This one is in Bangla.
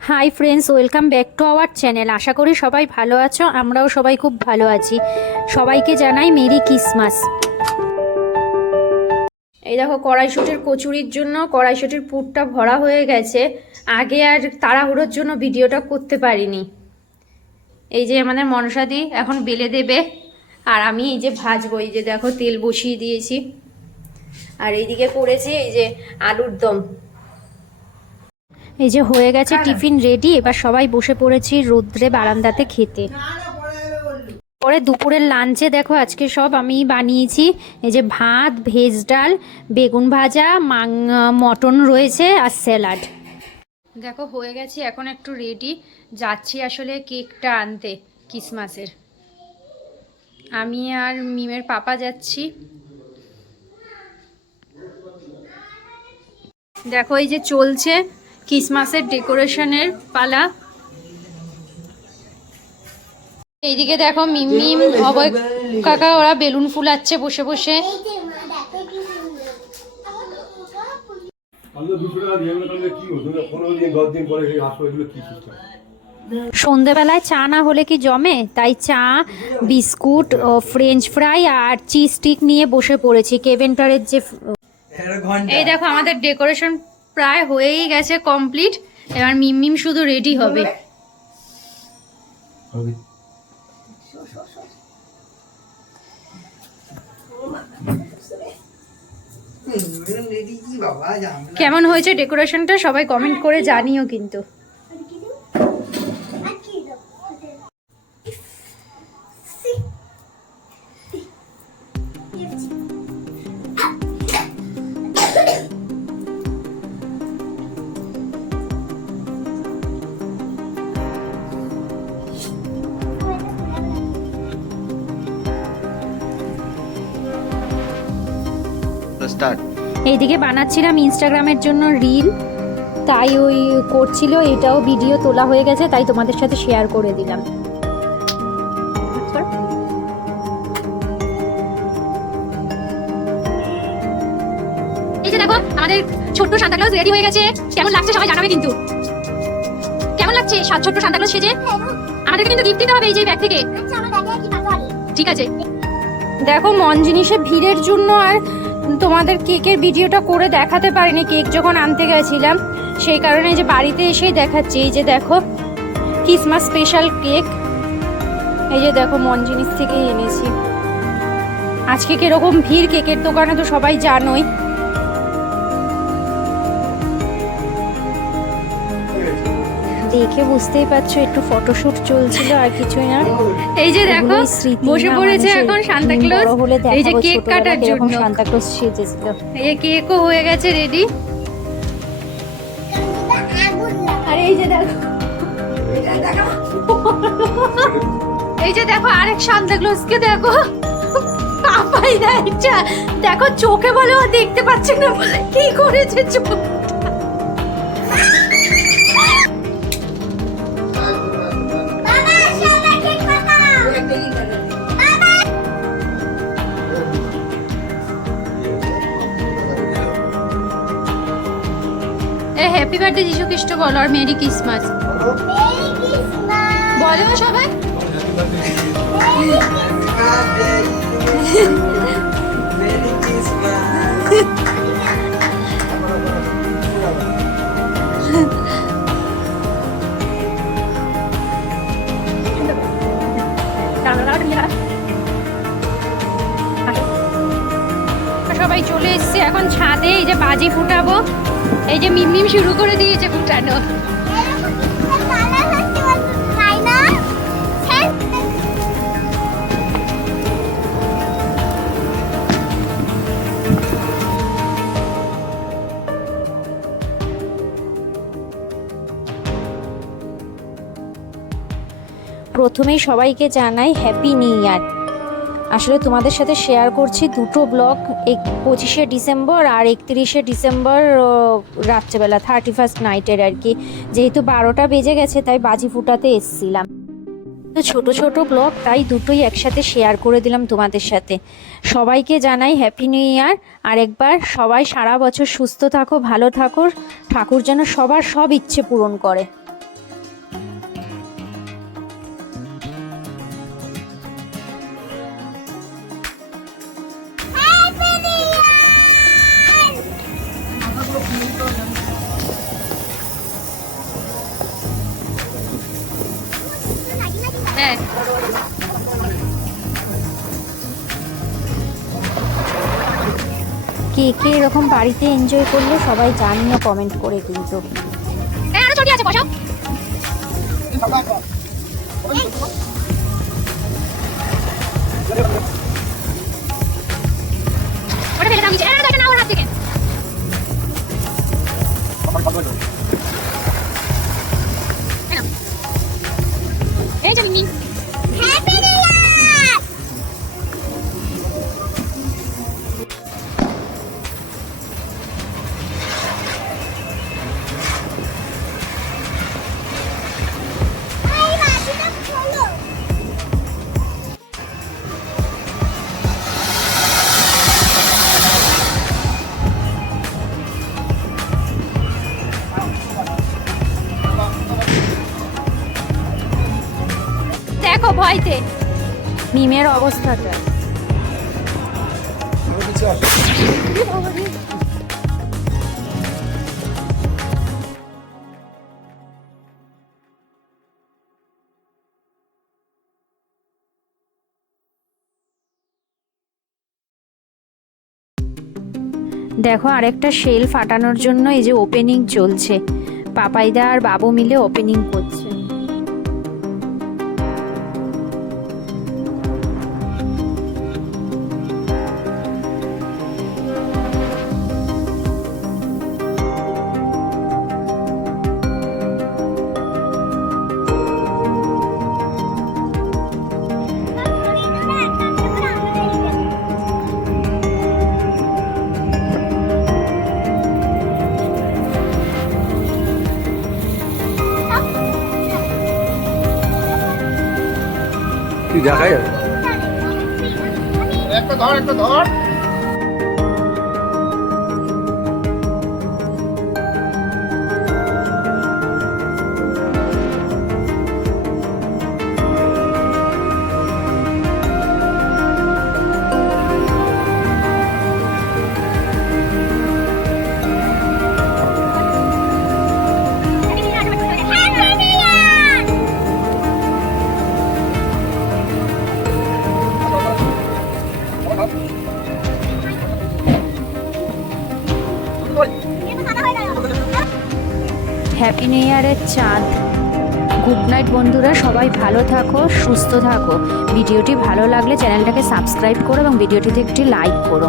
Hi friends welcome back to our channel আশা করি সবাই ভালো আছো আমরাও সবাই খুব ভালো আছি সবাইকে জানাই মেরি ক্রিসমাস এই দেখো কড়াইশুটির কচুরির জন্য কড়াইশুটির পুরটা ভরা হয়ে গেছে। আগে আর তাড়াহুড়োর জন্য ভিডিওটা করতে পারিনি। এই যে আমাদের মনসাদি এখন বেলে দেবে। আর আমি এই যে ভাজবো এই যে দেখো তেল বসিয়ে দিয়েছি। আর এইদিকে করেছি এই যে আলুর দম। এই যে হয়ে গেছে টিফিন রেডি এবার সবাই বসে পড়েছি রোদ্রে বারান্দাতে খেতে। পরে দুপুরের লাঞ্চে দেখো আজকে সব আমি বানিয়েছি এই যে ভাত ভেজ ডাল বেগুন ভাজা মাং মটন রয়েছে আর স্যালাড। দেখো হয়ে গেছে এখন একটু রেডি। যাচ্ছি আসলে কেকটা আনতে ক্রিসমাসের। আমি আর মিমের পাপা যাচ্ছি। দেখো, এই যে চলছে ক্রিসমাসের ডেকোরেশনের পালা। এইদিকে দেখো, মিম মিম অবয় কাকা, ওরা বেলুন ফুলাচ্ছে বসে বসে। কি সন্ধেবেলায় চা না হলে কি জমে? তাই চা বিস্কুট ফ্রেঞ্চ ফ্রাই আর চিজ স্টিক নিয়ে বসে পড়েছি। কেভেন্টারের যে এই দেখো আমাদের ডেকোরেশন প্রায় হয়েই গেছে কমপ্লিট এবার মিম মিম শুধু রেডি হবে। কেমন হয়েছে ডেকোরেশনটা সবাই কমেন্ট করে জানিও কিন্তু। স্টার্ট এইদিকে বানাচ্ছিলাম ইনস্টাগ্রামের জন্য রিল তাই ওই করছিল এটাও ভিডিও তোলা হয়ে গেছে তাই তোমাদের সাথে শেয়ার করে দিলাম। এই যে দেখো আমাদের ছোট্ট সান্তাক্লজ রেডি হয়ে গেছে। কেমন লাগছে সবাই জানাবে কিন্তু। কেমন লাগছে সা- ছোট্ট সান্তাক্লজ সেজে? আমাদেরকে কিন্তু গিফট দিতে হবে এই যে ব্যাগ থেকে। ঠিক আছে। দেখো মন জিনিসে ভিড়ের জন্য আর তোমাদের কেকের ভিডিওটা করে দেখাতে পারিনি, কেক যখন আনতে গেছিলাম, সেই কারণে যে বাড়িতে এসেই দেখাচ্ছি। এই যে দেখো ক্রিসমাস স্পেশাল কেক এই যে দেখো, মন জিনিস থেকেই এনেছি। আজকে কীরকম ভিড়, কেকের দোকানে তো সবাই জানোই। দেখে বুঝতেই পারছ একটু ফটোশুট চলছিল আর কিছুই না। এই যে দেখো বসে পড়েছে এখন সান্তা ক্লজ এই যে কেক কাটার জন্য। সান্তা ক্লজ সেজেছিল। এই যে কেকও হয়ে গেছে রেডি আর এই যে দেখো। এই যে দেখো আরেক সান্তা ক্লজকে দেখো। পাপাই দাইটা দেখো চোখে বলে ও দেখতে পাচ্ছে না বলে কি করেছে চোখ? বার্থডে যিশু খ্রিস্ট বলো আর মেরি ক্রিসমাস। বলো সবাই। সবাই চলে এসছে, এখন ছাদে এই যে বাজি ফুটাবো। এই যে মিম শুরু করে দিয়েছে ফুটানো। প্রথমেই সবাইকে জানাই হ্যাপি নিউ ইয়ার আসলে তোমাদের সাথে শেয়ার করছি দুটো ব্লগ এক পঁচিশে ডিসেম্বর আর একত্রিশে ডিসেম্বর রাত্রেবেলা থার্টি ফার্স্ট নাইটের আর কি। যেহেতু বারোটা বেজে গেছে, তাই বাজি ফুটাতে এসছিলাম। তো ছোট ছোট ব্লগ তাই দুটোই একসাথে শেয়ার করে দিলাম তোমাদের সাথে। সবাইকে জানাই হ্যাপি নিউ ইয়ার আর একবার সবাই সারা বছর সুস্থ থাকো, ভালো থাকো। ঠাকুর যেন সবার সব ইচ্ছে পূরণ করে। কে কে এরকম বাড়িতে এনজয় করল সবাই জানিও কমেন্ট করে কিন্তু। দেখো মিমের অবস্থাটা। দেখো, আরেকটা শেল ফাটানোর জন্য এই যে ওপেনিং চলছে। পাপাইদা আর বাবু মিলে ওপেনিং করছে। তুই একটা ধর একটা ধর। হ্যাপি নিউ ইয়ারের চাঁদ। গুড নাইট বন্ধুরা। সবাই ভালো থাকো, সুস্থ থাকো। ভিডিওটি ভালো লাগলে চ্যানেলটাকে সাবস্ক্রাইব করো এবং ভিডিওটিতে একটি লাইক করো।